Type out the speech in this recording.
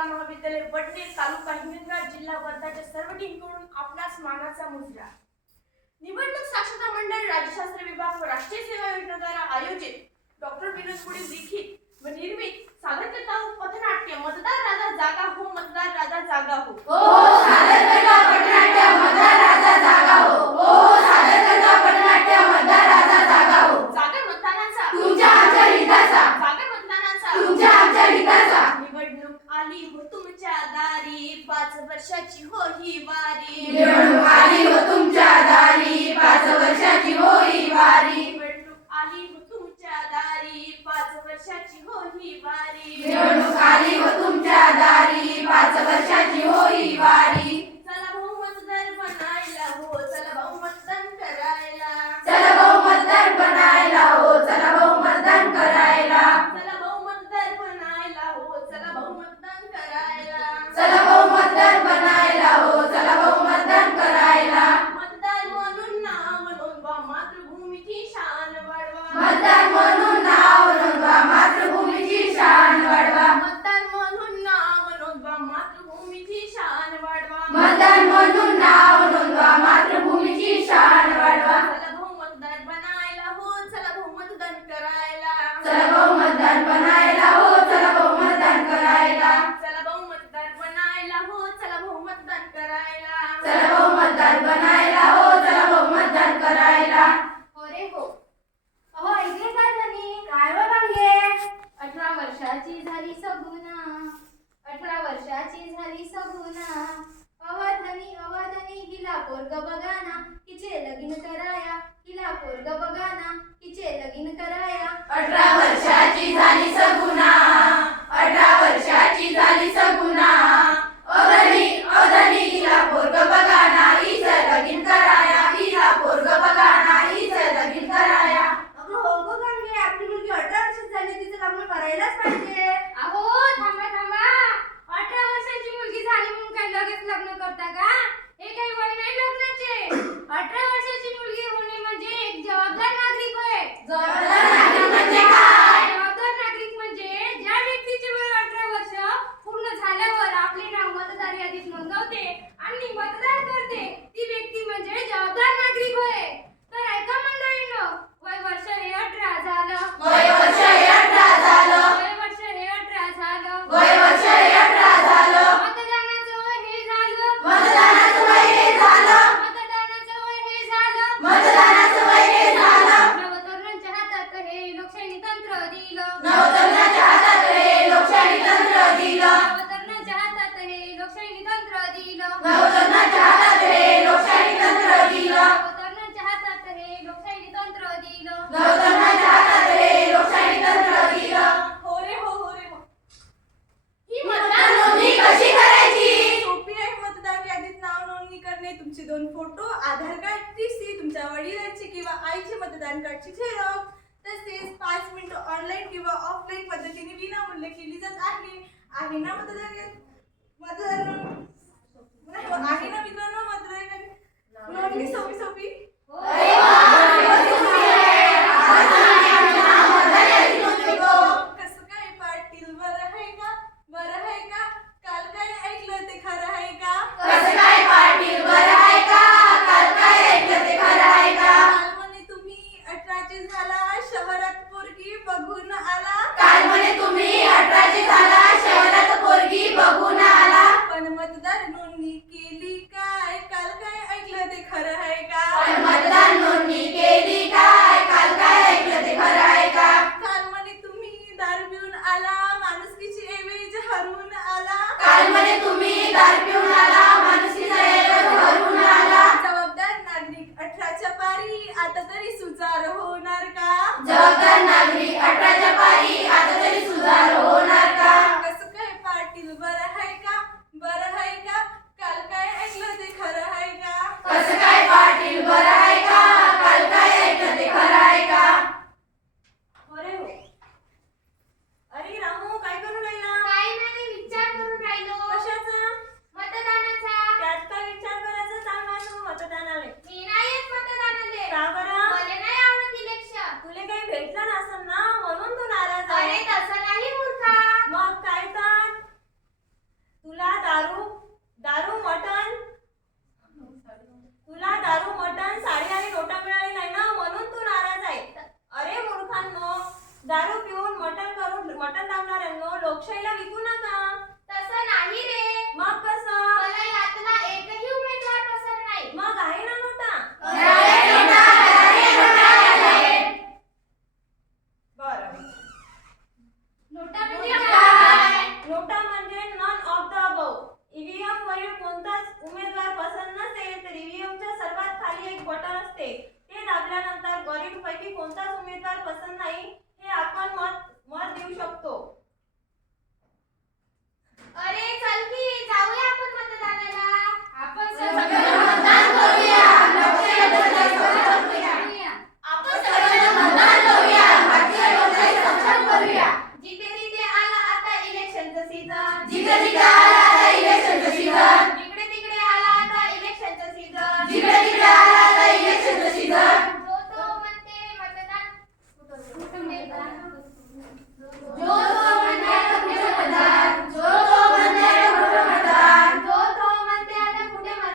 कला महाविद्यालय वडनेर तालुका हिंगणघाट जिल्हा वर्धाच्या सर्व टीमकडून आपणास मानाचा मुजरा. निवडणूक साक्षरता मंडळ राज्यशास्त्र विभाग व राष्ट्रीय सेवा योजनेद्वारा आयोजित डॉक्टर विनोद पुढील लिखित व निर्मित सादर पथनाट्य मतदार राजा जागा हो, मतदार राजा जागा हो. सादर करता पथनाट्य मतदार राजा जागा हो. सादर करता पथनाट्य मतदार राजा जागा हो. जागर मतदानाचा तुमच्या आमच्या हिताचा. जागर मतदानाचा तुमच्या आमच्या हिताचा. निवडणूक आली हो तुमच्या दारी, 5 वर्षाची हो ही वारी. निवडणूक आली हो तुमच्या दारी, 5 वर्षाची हो ही वारी. निवडणूक आली हो तुमच्या दारी, 5 वर्षाची हो ही वारी. निवडणूक आली हो तुमच्या दारी, 5 वर्षाची हो ही वारी. चला भाऊ मतदार बनायला हो, चला भाऊ मतदान करायला. चला भाऊ मतदार बनायला हो, चला भाऊ मतदान करायला. चला भाऊ मतदार बनायला हो, चला भाऊ मतदान करायला. चला भाऊ मतदार बनायला हो, चला भाऊ मतदान करायला. मतदार म्हणून नाव नोंदवा, मातृभूमीची शान वाढवा. मतदार म्हणून नाव नोंदवा, मातृभूमीची शान वाढवा. मतदार म्हणून नाव नोंदवा, मातृभूमीची शान वाढवा. मतदार म्हणून नाव नोंदवा, मातृभूमीची शान वाढवा. चला भाऊ मतदार बनायला हो, चला भाऊ मतदान करायला. चला भाऊ मतदार बनायला हो, चला भाऊ मतदान करायला. चला भाऊ मतदार बनायला हो, चला भाऊ मतदान करायला. चला भाऊ मतदार बनायला हो, चला भाऊ मतदान करायला. अरे हो, अहो ऐकले काय धनी? काय व बांगे? 18 वर्षाची झाली सगुना, 18 वर्षाची झाली सगुना. अवधनी अवधनी हिला पोरग बघाना, हिचे लगीन कराया. हिला पोरग बघाना, हिचे लगीन कराया. 18 वर्षाची झाली सगुना, 18 वर्षाची झाली सगुना. अवधनी हिला पोरग बघाना, हिचं लगीन कराया. हिला पोरग बघाना, हिचं लगीन कराया. अगं हो गं बांगे, आपली मुलगी 18 वर्षाची झाली, तिचं लग्न करायलाच पाहिजे. अहो थांबा थांबा, 18 वर्षाची मुलगी झाली म्हणून काय लगेच लग्न करता का? हे काही वय नाही लग्नाचे. 18 वर्षाची मुलगी होणे म्हणजे एक जबाबदार नागरिक होय. जबाबदार नागरिक म्हणजे काय? जबाबदार नागरिक म्हणजे ज्या व्यक्तीचे वय 18 वर्ष पूर्ण झाल्यावर आपले नाव मतदार यादीत नोंदवते आणि मतदान करते, ती व्यक्ती म्हणजे जबाबदार नागरिक होय. तर ऐका मंडळींनो, वय वर्ष हे 18 झालं. वय वर्ष हे 18 झालं. वय वर्ष हे 18 झालं. वय वर्ष हे 18 झालं. मतदानाचं वय हे झालं. मतदानाचं वय हे झालं. मतदानाचं वय हे झालं. मतदानाचं वय हे झालं. नवतरुणांच्या हातात हे लोकशाही तंत्र दिलं. नवतरुणाच्या हातात हे लोकशाही तंत्र दिलं. नवतरुणांच्या हातात हे लोकशाही तंत्र दिलं. नवतरुणाच्या हातात हे लोकशाही तंत्र दिलं. नवतरुणांच्या हातात हे लोकशाही तंत्र दिलं. नवतरुणाच्या हातात हे लोकशाही तंत्र दिलं. हो रे हो, हो रे हो. ही मतदार मतदार नोंदणी कशी करायची? सोपी आहे. मतदार यादीत नाव नोंदणी करणे, तुमचे 2 फोटो, आधार कार्ड, टीसी, तुमच्या वडिलांचे किंवा आईचे मतदान कार्डची झेरॉक्स, तसेच 5 मिनिटं ऑनलाईन किंवा ऑफलाईन पद्धतीने विनामूल्य केली जात आहे ना मतदार आहे ना मित्रांनो मतदार नोंदणी सोपी अरे वा, सोपी आहे. आपण नाव मतदार यादीत नोंदवतो. कसं काय पाटील, बरं आहे का? काल काय ऐकलं ते खरं आहे का? कसं काय पाटील, बरं आहे का? काल काय ऐकलं ते खरं आहे का? काल म्हणे तुम्ही 18 झाला, शहरात पोरगी बघून आला. काल म्हणे तुम्ही 18 झाला, शहरात पोरगी बघून आला. पण मतदार नोंदणी केली काय? काल काय ऐकलं ते खरं आहे का? पण लोकशाहीला विकू नका. तसं नाही रे,